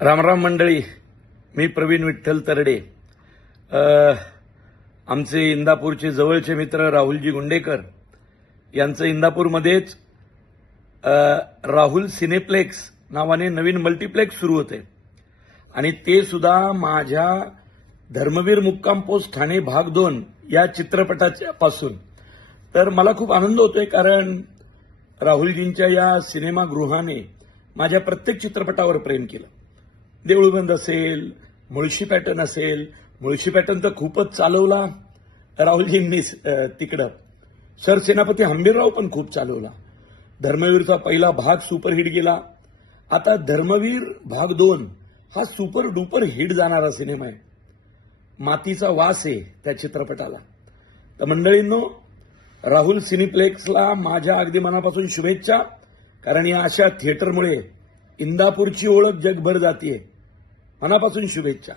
रामराम मंडळी मी प्रवीण विठ्ठल तरडे. आमचे इंदापूरचे जवळचे मित्र राहुलजी गुंडेकर यांचं इंदापूरमध्येच राहुल सिनेप्लेक्स नावाने नवीन मल्टिप्लेक्स सुरू होते. आणि ते सुद्धा माझ्या धर्मवीर मुक्काम पोस्ट ठाणे भाग दोन या चित्रपटाच्या पासून तर मला खूप आनंद होतोय कारण राहुलजींच्या या सिनेमागृहाने माझ्या प्रत्येक चित्रपटावर प्रेम केलं. देऊळबंद असेल मुळशी पॅटर्न असेल मुळशी पॅटर्न तर खूपच चालवला. राहुलजींनी तिकडं. सरसेनापती हंबीरराव पण खूप चालवला. धर्मवीरचा पहिला भाग सुपरहिट गेला. आता धर्मवीर भाग दोन हा सुपर डुपर हिट जाणारा सिनेमा आहे. मातीचा वास आहे त्या चित्रपटाला. तर मंडळींनो राहुल सिनेप्लेक्सला माझ्या अगदी मनापासून शुभेच्छा. कारण या अशा थिएटरमुळे इंदापूरची ओळख जगभर जातीये. मनापासून शुभेच्छा